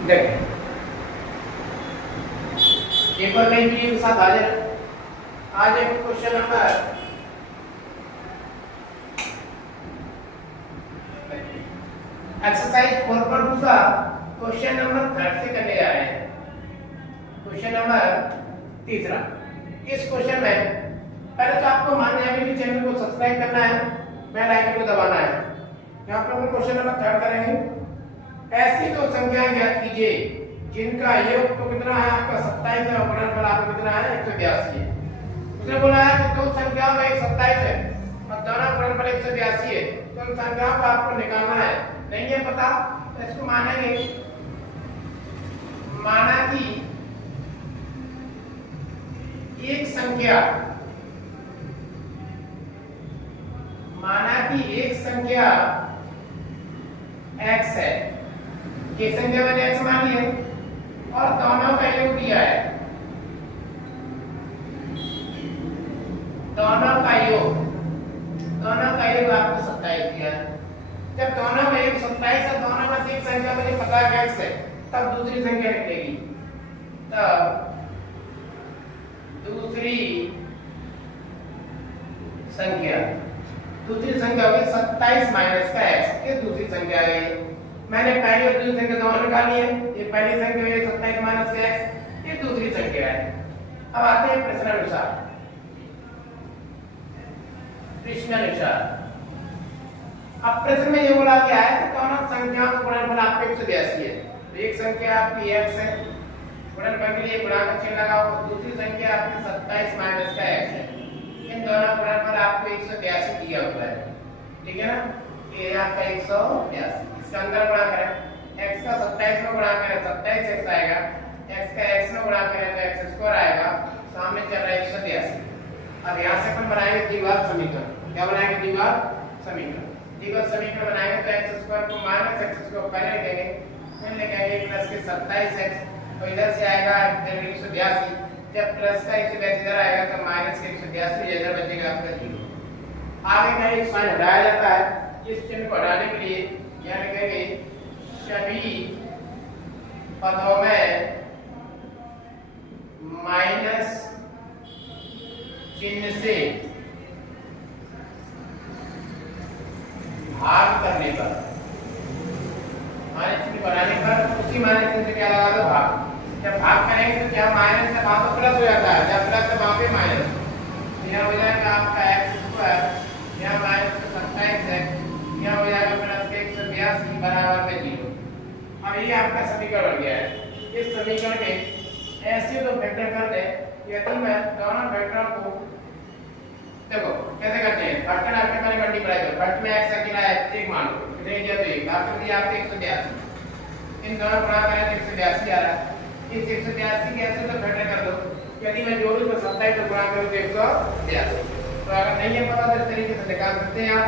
देखें एक और नई वीडियो के साथ हाजिर। आज एक क्वेश्चन नंबर एक्सरसाइज 4.2 का क्वेश्चन नंबर 3 से करने जा रहे हैं। Question number 3। इस क्वेश्चन में पहले तो आपको मान लिया कि चैनल को सब्सक्राइब करना है, बेल आइकन को दबाना है। यहाँ पर हम क्वेश्चन नंबर 3 करेंगे। ऐसी दो संख्याएं ज्ञात कीजिए जिनका योग तो कितना है आपका 27 है और गुणनफल आपका कितना है 182 है। उसने बोला है कि दो संख्याओं में एक 27 है और दोनों गुणनफल 182 है, तो उन संख्याओं को आपको निकालना है। नहीं है पता तो इसको मानेंगे, माना कि एक संख्या x है, ये संख्या मैंने x मान ली है और दोनों का योग दिया है। दोनों का योग आपको 27 दिया है। जब दोनों का योग 27 है, दोनों में से एक संख्या मुझे पता है x है, तब दूसरी संख्या निकलेगी। तब दूसरी संख्या होगी 27 माइनस का x, ये दूसरी संख्या आ गई। मैंने पहली और दूसरी संख्या दोनों निकाली है। ये पहली संख्या है 27 माइनस का x, ये दूसरी संख्या है। अब आते हैं प्रश्नानुसार। अब प्रश्न में ये बोला गया है कि दोनों संख्याओं का गुणनफल आपका 182 है। तो एक संख्या आपकी x है, गुणनफल के लिए गुणा का चिन्ह लगाओ। दूसरी संख्या आपकी 27 माइनस का x है। इन दोनों गुणनफल आपको 182 दिया हुआ है, ठीक है ना। ये आपका 182, इसका अंदर गुणा करें, x का 27 में गुणा करें 27x आएगा, x का x में गुणा करें तो x² आएगा, सामने चल रहा है 182। अब यहाँ से अपन बनाएंगे द्विघात समीकरण। क्या बनाएंगे? द्विघात समीकरण बनाएंगे तो x² को माइनस x को पहले लिखेंगे, फिर लिखेंगे प्लस के 27x, तो इधर से आएगा 182। जब प्लस का 182 इधर आएगा तो माइनस के 182, इधर बचेगा आपका 0। आगे का एक साइन हटाया जाता है। इस चिन्ह को हटाने के लिए यहाँ लिखेंगे सभी पदों में माइनस चिन्ह से भाग करने पर, माइनस चिन्ह बनाने पर उसी माइनस चिन्ह से क्या लगा दो? भाग। जब भाग करेंगे तो क्या माइनस से वहां पर प्लस हो जाता है, जब प्लस से वहां पे माइनस, यह हो जाएगा आपका x², यह माइनस 27x, यह हो जाएगा प्लस 182 बराबर में 0। अब ये आपका समीकरण बन गया है। इस समीकरण में ऐसे दो फैक्टर कर दे। यदि मैं दोनों फैक्टरों को देखो कैसे करते हैं, फर्स्ट में आपके मैंने मल्टीप्लाई कर, फर्स्ट में x अकेला है 1 मान लो, कितने दिया तो 1, बाकी दिया आपको 182। इन दोनों गुणा करें तो 182 आ रहा है। इस 182 के ऐसे तो फैक्टर कर दो। यदि मैं जोड़ूं तो 27 को गुणा करूं तो 182। तो अगर नहीं है पता तो इस तरीके से निकाल सकते हैं आप,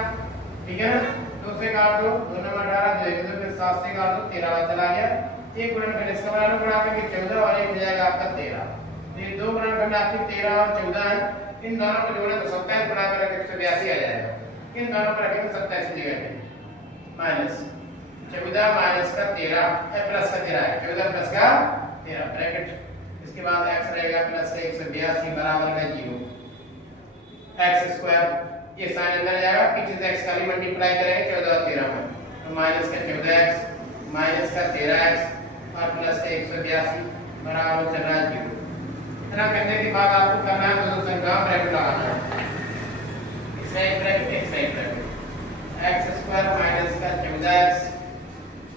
ठीक है ना। 2 से काट दो, 2 नंबर 18, 2 1 2, फिर 7 से काट दो, 13 बार चला गया। एक गुणनफल इसका गुणा करके 14 और एक हो जाएगा आपका 13। तो ये दो गुणनफल आपके 13 और 14 है। इन दोनों को जोड़ें तो 27 गुणा करें तो 182 आ जाएगा। इन दोनों पर रखेंगे 27 की जगह पे माइनस 14 माइनस का 13 प्लस का 13 है, 14 प्लस का 13 ब्रैकेट, इसके बाद x रहेगा प्लस 182 बराबर में 0। x² ये साइन अंदर जाएगा, पीछे से x का भी मल्टीप्लाई करेंगे 14 और 13 में, तो माइनस का 14x माइनस का 13x और प्लस का 182 बराबर चल रहा है 0। इतना करने के बाद आपको करना है दोनों संख्या ब्रैकेट लगाना है। इसमें एक ब्रैकेट, इसमें एक ब्रैकेट, x² माइनस का 14x,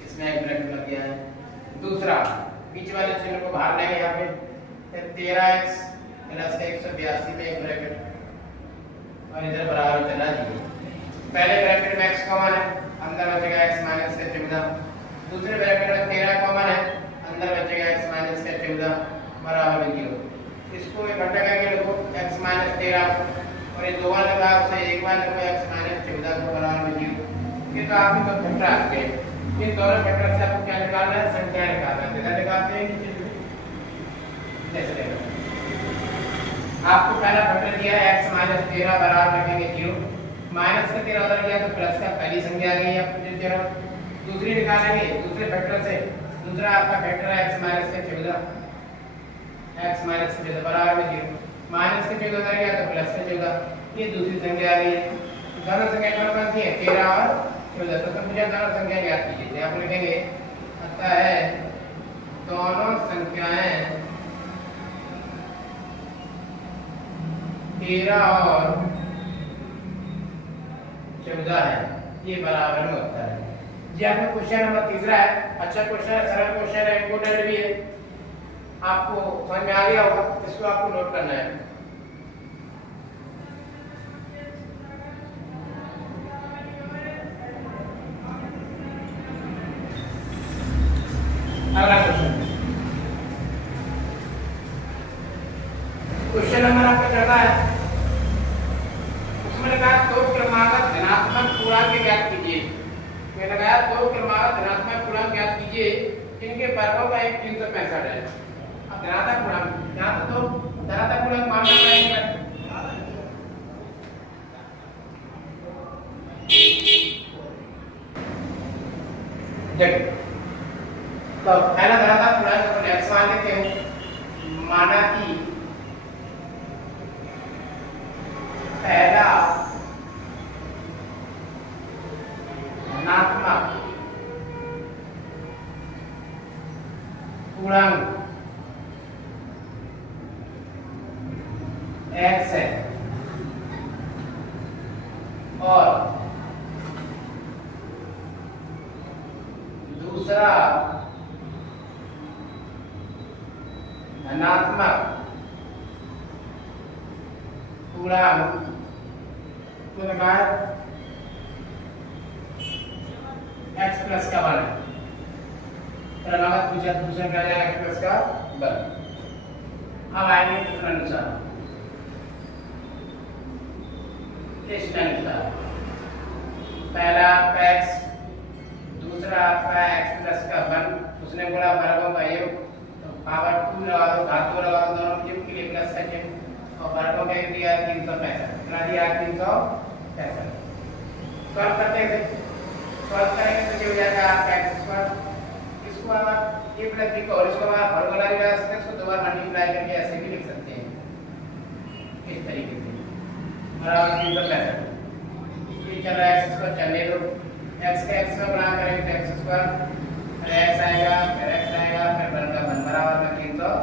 इसमें एक ब्रैकेट लग गया है। दूसरा बीच वाले चिन्ह को बाहर लेंगे, यहाँ पे 13x प्लस 182 में एक ब्रैकेट और इधर बराबर चला 0। पहले ब्रैकेट में x कॉमन है, अंदर बचेगा x माइनस का 14। दूसरे ब्रैकेट में 13 कॉमन है, अंदर बचेगा x माइनस का 14 बराबर 0। इसको इकट्ठा करके लिखो x माइनस 13 और ये दो बार लगा उसे एक बार लिखो x माइनस 14 को बराबर में 0। ये तो आपके दो फैक्टर आ गए। इन दोनों फैक्टर से आपको क्या निकालना है? संख्या निकालना है। कितना निकालते हैं? जैसे आपको पहला फैक्टर दिया है x माइनस 13 बराबर रखेंगे 0, माइनस का 13 उधर गया तो प्लस का पहली संख्या आ गई आपको 13। दूसरी निकालेंगे दूसरे फैक्टर से दूसरा आपका फैक्टर है x माइनस का 14, x माइनस का 14 बराबर में 0, माइनस का 14 उधर गया तो प्लस का 14, ये दूसरी संख्या आ गई है। दोनों संख्या कौन सी है 13 और 14, तो सब मुझे दोनों संख्या ज्ञात कीजिए। आप लिखेंगे अतः है दोनों संख्याएं 13 और 14 है, ये बराबर में होता है। जी आपका क्वेश्चन नंबर तीसरा है। अच्छा क्वेश्चन है, सरल क्वेश्चन है, इंपोर्टेंट भी है, आपको समझ में आ गया होगा, इसको आपको नोट करना है। अगला क्वेश्चन नंबर आपका चल रहा है, उसमें कहा दो क्रमागत धनात्मक पूर्णांक ज्ञात कीजिए। मैंने लगाया दो क्रमागत धनात्मक पूर्णांक ज्ञात कीजिए, इनके वर्गों का एक 365 है। अब धनात्मक पूर्णांक यहाँ तो धनात्मक पूर्णांक मानना पड़ेगा। देखिए तो पहला धनात्मक पूर्णांक अपन x मान लेते हैं। माना कि पहला धनात्मक पूर्णांक x है और दूसरा धनात्मक पूर्णांक को लगाए x प्लस का 1 है। पूछा दूसरा क्या जाएगा x प्लस का 1। अब आएंगे दूसरा अनुसार इस अनुसार पहला आपका x, दूसरा आपका x प्लस का 1, उसने बोला वर्गों का योग, तो पावर 2 लगा दो, घात 2 लगा दो, दोनों योग के लिए प्लस का चिन्ह, और वर्गों का योग दिया 365, कितना दिया 365। सॉल्व करते हैं, सॉल्व करेंगे तो क्या हो जाएगा आपका x स्क्वायर, इसको आप a प्लस b को और इसको आप वर्ग बना लिया सकते हैं, इसको दो बार मल्टीप्लाई करके ऐसे भी लिख सकते हैं इस तरीके से बराबर 365। ये चल रहा है x स्क्वायर, चलने दो, x का x का गुणा करेंगे तो x स्क्वायर, फिर x आएगा, फिर x आएगा, फिर 1 का 1 बराबर में 365।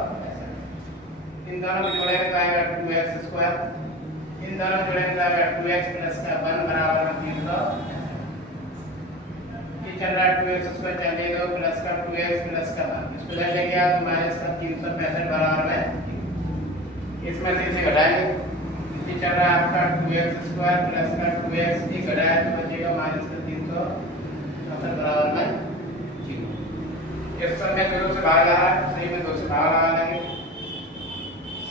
इन दोनों को जोड़ेंगे तो आएगा 2x स्क्वायर, इन दोनों जोड़ेंगे तो आएगा 2x प्लस का 1 बराबर में 365। ये चल रहा है 2x स्क्वायर, चलने दो, प्लस का 2x प्लस का 1, इसको ले लेंगे आप माइनस का 365 बराबर में, इसमें से इसे घटाएंगे, ये चल रहा है आपका 2x स्क्वायर प्लस का 2x, ये घटाया तो बचेगा माइनस का 365 बराबर में 0। इस समय 2 से भाग आ रहा है, सही में 2 से भाग आ लेंगे,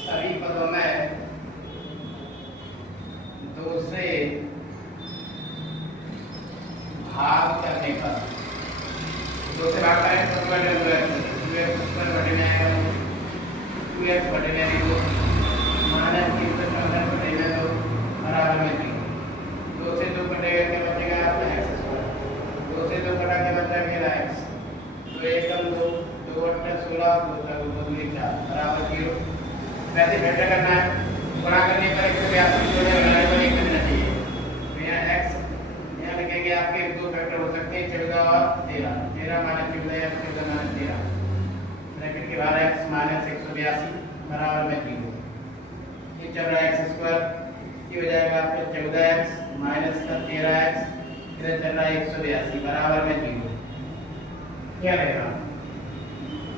सभी पदों में 2 से भाग करने पर 2 से भाग करें तो 2x स्क्वायर बटे में आएगा 2x बटे में 2 माइनस 365 बटे में 2 बराबर में 0। 2 से 2 कटेगा क्या बचेगा आपका x स्क्वायर, 2 से 2 कटा के बचा मेरा x, तो एकम 2 2 8 16 2 2 4 बराबर 0। वैसे बेटर करना है, गुणा करने पर 182 जोड़े बनाने पर 1 करना चाहिए, तो यहाँ x यहाँ लिखेंगे आपके 2 फैक्टर हो सकते हैं 14 और 13, 13 माइनस 14 या 14 माइनस 13, ब्रैकेट के बाहर x माइनस 182 बराबर में 0। ये चल रहा है x स्क्वायर, ये हो जाएगा आपका 14x माइनस का 13x, इधर चल रहा है 182 बराबर में 0। क्या रहेगा,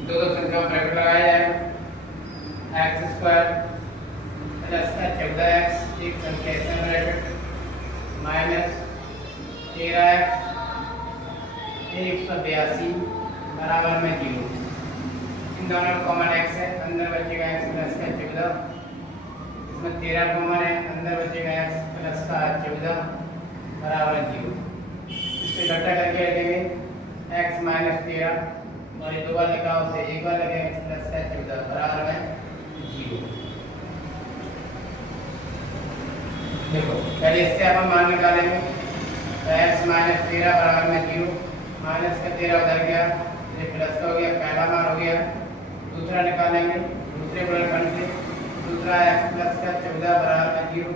दो संख्याओं ब्रैकेट लगाया जाएगा, x स्क्वायर प्लस का 14x, एक संख्या इसमें ब्रैकेट, माइनस 13x 182 बराबर में 0। इन दोनों कॉमन x है, अंदर बचेगा x प्लस का 14, इसमें 13 कॉमन है, अंदर बचेगा x प्लस का 14 बराबर 0। इससे घटा करके रखेंगे x माइनस 13 और ये 2 बार लिखा उसे एक बार लिखेंगे x प्लस का 14 बराबर में 0। देखो पहले इससे हम मान निकालेंगे, तो x माइनस 13 बराबर में 0, माइनस का 13 उधर गया, ये प्लस का हो गया, पहला मान हो गया। दूसरा निकालेंगे दूसरे गुणनखंड से, दूसरा x प्लस का 14 बराबर 0,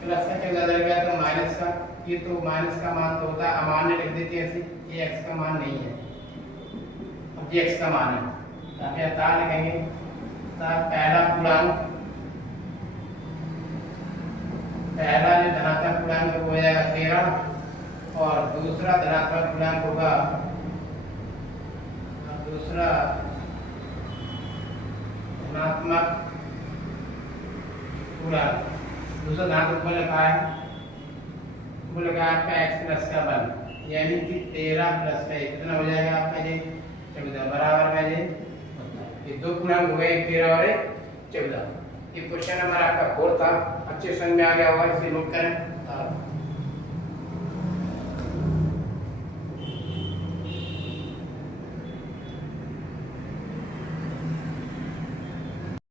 प्लस का 14 दे गया तो माइनस का, ये तो माइनस का मान तो होता है अमान्य लिख देते हैं ऐसे, ये x का मान नहीं है, अब ये x का मान है, यहाँ पे ता लिखेंगे, ता पहला पूर्णांक, पहला जो धनात्मक पूर्णांक हो जाएगा 13 और दूसरा धनात्मक पूर्णांक होगा, दूसरा धनात्मक पूर्णांक, दूसरा धनात्मक पूर्णांक लिखा है, वो लगा आपका x प्लस का 1 यानी कि 13 प्लस का कितना हो जाएगा आपका ये 14 बराबर में ये दो पूर्णांक हो गए, एक 13 और एक 14। ये क्वेश्चन हमारा आपका 4 था, अच्छे समझ में आ गया होगा, इसे नोट करें।